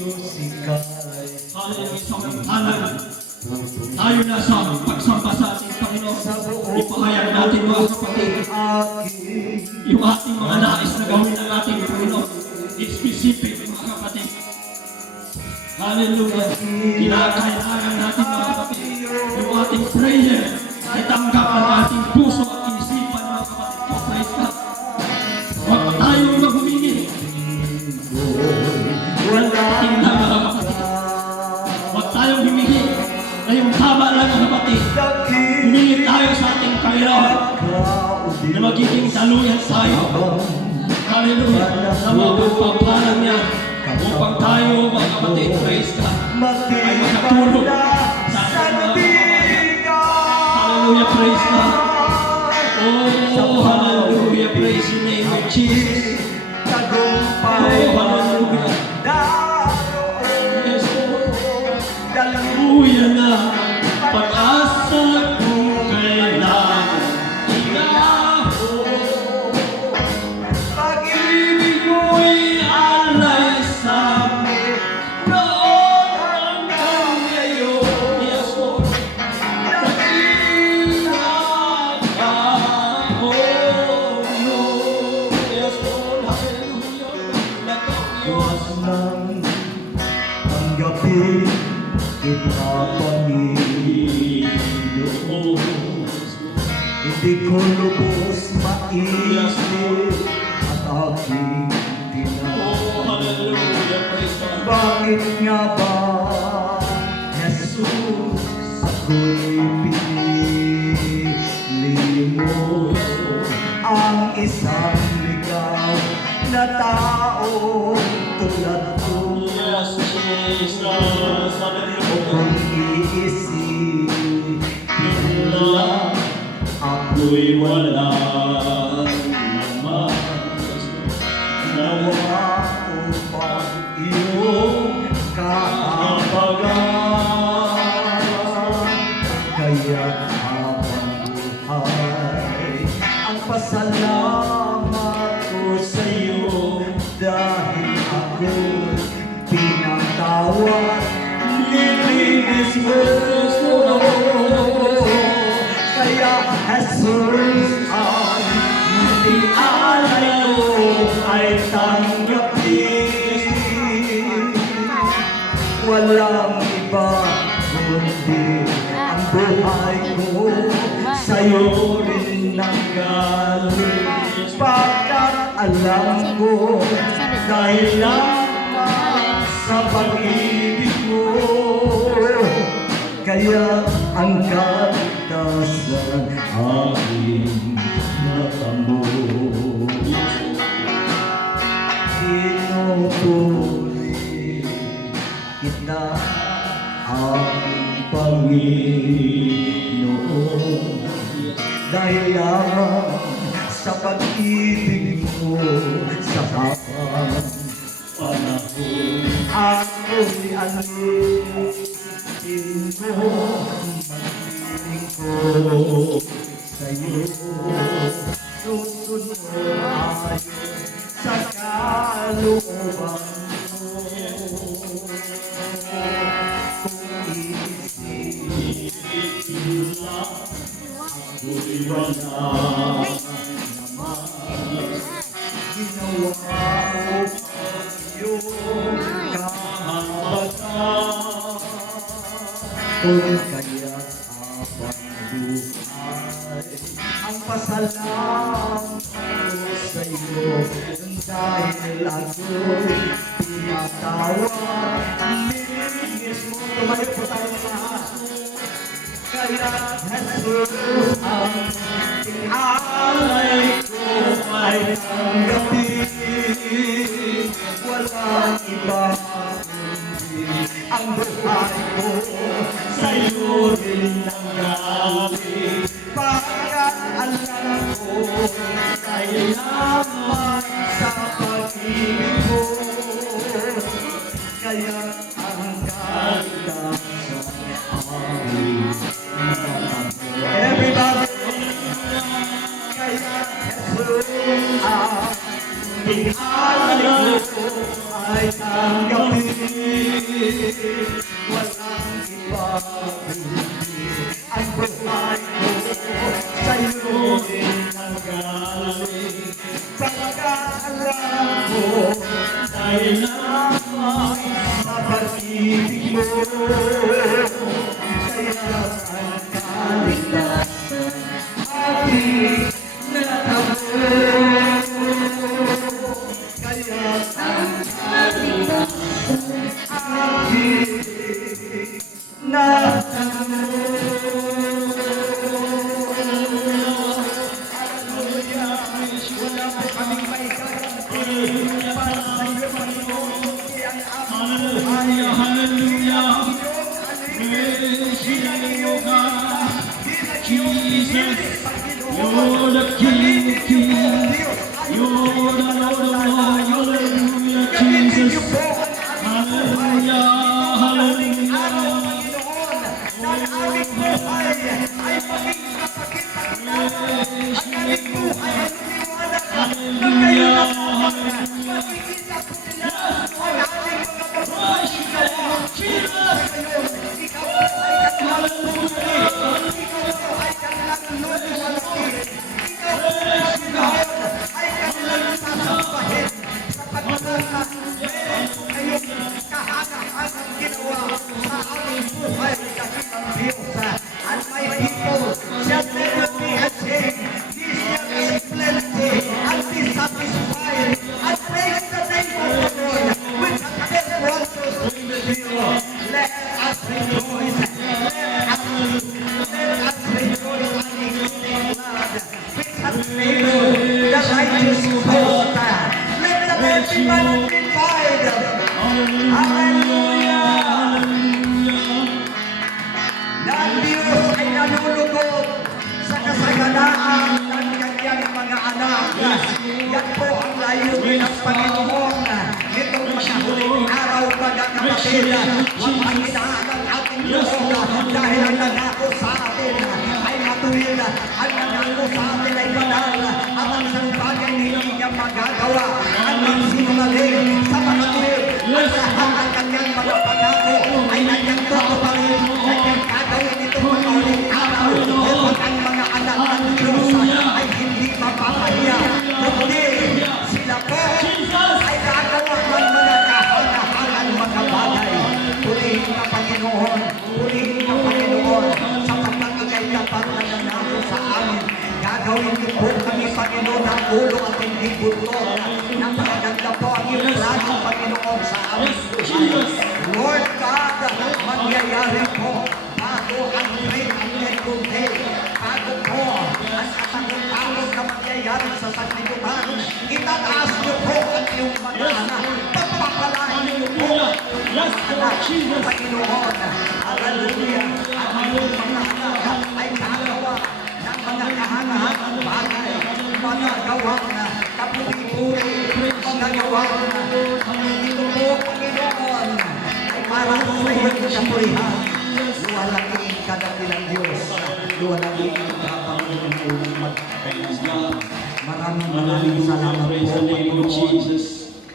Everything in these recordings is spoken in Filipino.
Hallelujah, sa kamanghalan. Tayo na sa pagsamba sa ating Panginoon. Ipahayag natin mga kapatid yung ating mga nais na gawin ng ating Panginoon. It's specific mga kapatid. Hallelujah. Kinakailangan natin mga kapatid yung ating prayer ay tanggap ang ating puso at isipan mga kapatid ko. Praise God. Huwag tayong maghumingi. Tingnan mga kapatid. Huwag tayong humingi na yung tama lang mga kapatid. Humingi tayo sa ating Panginoon na magiging daluyan tayo. Hallelujah. Na mapagpapalang niya upang tayo mga kapatid, praise God, ay makatulog sa ating mga pamamayan. Hallelujah, praise God. Oh, hallelujah, praise your name of Jesus. Oh, hallelujah. Yes, Lord. Hallelujah na pag-asa ko kailangan inaho. Pag-ibig mo'y alay sa amin noon hanggang ngayon. Yes, Lord. Nakilag ako. Yes, Lord. Hallelujah. Diyos ng tanggapin kita Panginoon. Hindi ko lubos maisip at aking tinaw. Oh, hallelujah. Praise God. Bakit nga ba, Jesus, ako'y pinili mo? Ang isang ligaw na tao tulad ko. Yes, Jesus. Hallelujah. Kung iisipin lang, Ako'y wala naman. nawa upang iyong kahabagan. Kaya habang buhay, ang pasalamat ko sa iyo dahil ako'y pinatawad, nilinis mo. Kaya Jesus, ang munting alay ko ay tanggapin. Walang iba kundi ang buhay ko sa'yo rin nanggaling. Pagkat alam ko dahil lamang sa pag-ibig mo, kaya ang kaligtasan aking natamo. Pinupuri kita aking Panginoon dahil lamang sa pag-ibig mo sa habang panahon. Ako'y alipin mo, magpiling ko sa'yo. Susunod ayon sa kalooban mo. Kung iisipin lang, ako'y wala naman. Ginawa upang iyong kahabagan. Kung kaya't habang buhay, ang pasalamat ko sa iyo dahil ako'y pinatawad, nilinis mo. Tumayo po tayo mga. Kaya Jesus, ang inalay ko ay tanggapin. Walang iba kundi ang buhay ko sa'yo rin nanggaling. Pagkat alam ko dahil lamang sa pag-ibig ko, kaya ang kaligtasan aking natamo. Everybody! Kaya Jesus, ang inalay ko ay tanggapin. walang iba kundi ang buhay ko sa'yo'y nanggaling. Pagkaalam ko dahil lamang sa pag-ibig mo, kaya ang kaligtasan aking natamo. Kaya ang kaligtasan aking natamo. Wala po kaming maikarang para sa iyo, Panginoon. Kaya ang aming Hallelujah, hallelujah. Praise you, God. Jesus, you're the King of Kings. You're the Lord of Lords. Hallelujah, Jesus. Hallelujah, hallelujah. And my people shall never be ashamed. This shall be plenty and be satisfied. And praise the name of the Lord, which hath never brought us in the hill. Let us rejoice. Let us rejoice and exceeding glad, which hath made the righteous soul stand. Let the Lord be magnified. Hallelujah. Na ang Diyos ay nalulugod sa kasaganaan ng kanyang mga anak. Yan po ang layunin ng Panginoon nitong mga huling araw, mga kapatid. Huwag panghinaan ang ating loob dahil ang nangako sa atin ay matuwid. Ang nangako sa atin ay banal at ang isang bagay na hindi niya magagawa ang magsinungaling sa mga tuwid. At lahat ang kanyang mga pangako ay kanyang tutuparin. Kanyang gagawin itong mga huling araw upang ang mga anak ng Diyos ay hindi mapapahiya. Kundi sila po ay gagawa ng mga kahangahangan mga bagay. Purihin ka, Panginoon. Purihin ka, Panginoon, sapagkat ika'y dapat na nanalo sa amin. Gagawin niyo po kami, Panginoon, ng ulo at hindi buntot. Napakaganda po ang iyong plano, Panginoon, sa amin. Lord God, mangyayari po bago ang great and day. Bago po ang katagong-tagong na mangyayari sa sanlibutan. Itataas niyo po ang iyong mga anak. Pagpapalain niyo po ang anak, Panginoon. Hallelujah. Ang iyong mga anak ay gagawa ng mga kahangahangang bagay. Mga gawa na kapuri-puri. Mga gawa na ito po, Panginoon, ay para sa iyong kapurihan. Luwalhatiin ka dakilang Diyos. Luwalhatiin ka, Panginoon, magpapagod. Maraming salamat po, Panginoon,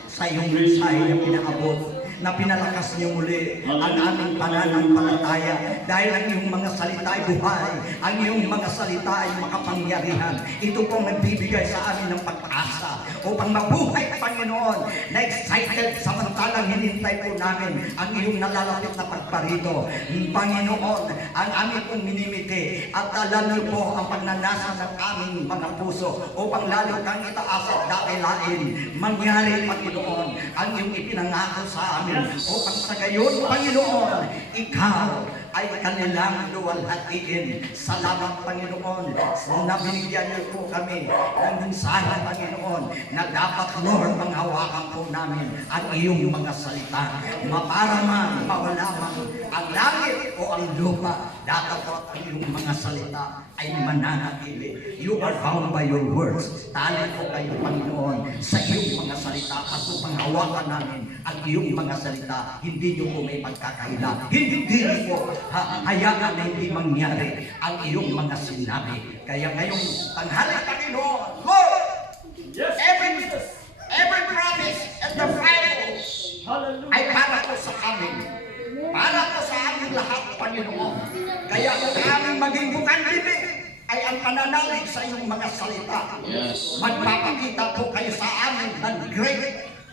sa iyong mensahe na pinaabot, na pinalakas niyo muli ang aming pananampalataya dahil ang iyong mga salita ay buhay, ang iyong mga salita ay makapangyarihan. Ito po nagbibigay sa amin ng pag-asa upang mabuhay, Panginoon, na excited samantalang hinintay po namin ang iyong nalalapit na pagparito. Panginoon, ang aming pong minimiti at alam niyo po ang pagnanasa ng aming mga puso upang lalo kang itaas at dakilain. Mangyari, Panginoon, ang iyong ipinangako sa amin upang sa gayon, Panginoon, ikaw ay kanilang luwalhatiin. Salamat, Panginoon, na binigyan niyo po kami ng mensahe, Panginoon, na dapat, Lord, manghawakan po namin ang iyong mga salita. Mapara man, mawala man ang langit o ang lupa, dapat ang iyong mga salita ay mananatili. You are bound by your words. Tali po kayo, Panginoon, sa iyong mga salita at upang hawakan namin ang iyong mga salita. Hindi niyo po may pagkakaila. Hindi niyo po hayaan na hindi mangyari ang iyong mga sinabi. Kaya ngayong tanghali, Panginoon, Lord, every promise and the Bible ay para po sa amin. Panginoon. Kaya kung aming maging bukang bibig, ay ang pananalig sa iyong mga salita. Yes. Magpapakita po kayo sa amin ng great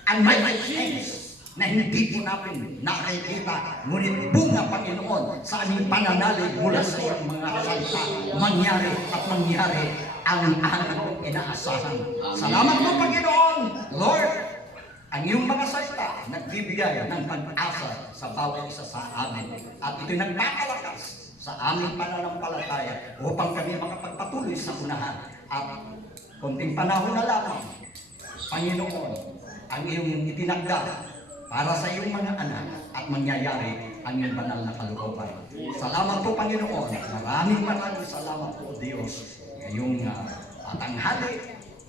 and mighty things na hindi po namin nakikita. Ngunit bunga, Panginoon, sa aming pananalig mula sa iyong mga salita, mangyari at mangyari ang aming inaasahan. Salamat po, Panginoon. Lord, ang iyong mga salita nagbibigay ng pag-asa sa bawat isa sa amin. At ito'y nagpapalakas sa aming pananampalataya upang kami makapagpatuloy sa unahan. At konting panahon na lamang, Panginoon, ang iyong itinagda para sa iyong mga anak at mangyayari ang iyong banal na kalooban. Salamat po, Panginoon. Maraming salamat po, Diyos. Ngayong tanghali,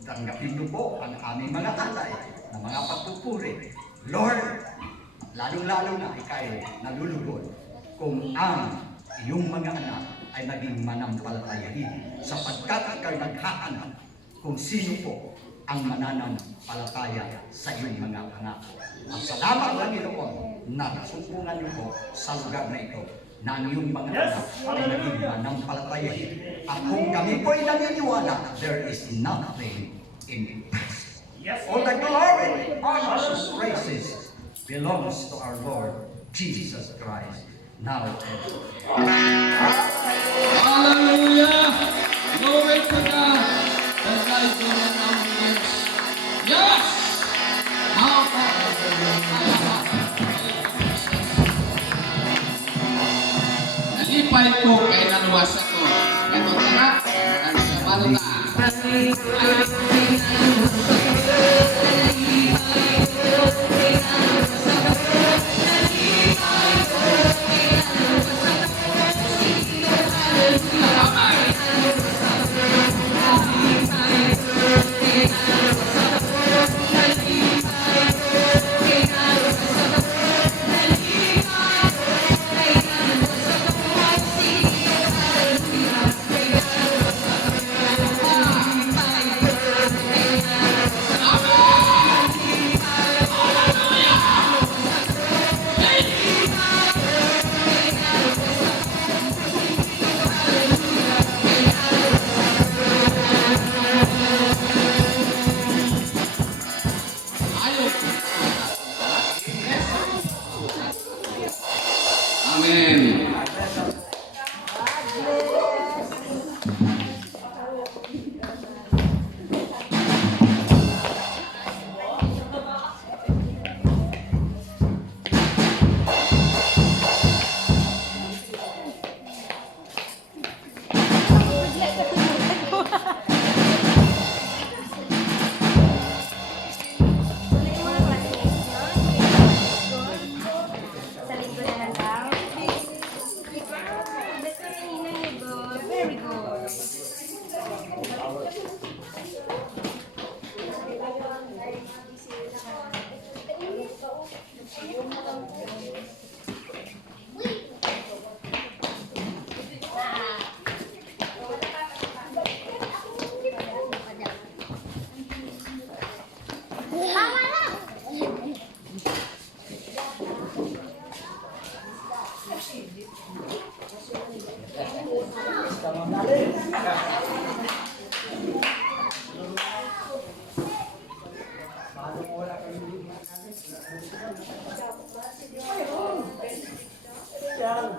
tanggapin niyo po ang aming mga alay na mga pagpupuri. Lord, lalong-lalo na ikay nalulugod kung ang iyong mga anak ay naging manampalataya, sapagkat ikay naghahanap kung sino po ang mananampalataya sa iyong mga anak. Ang salamat, Panginoon, na nasumpungan niyo po sa lugar na ito na ang iyong mga anak ay naging manampalataya. At kung kami po ay naniniwala, there is nothing impossible. All the glory, honor, praises belongs to our Lord Jesus Christ. Now and Hallelujah! Glory to God! The guys in the audience. Yes! How nalipay ko kay naluwas ako. Ito tara, ang sabaluta. Amen. Very good. Yan.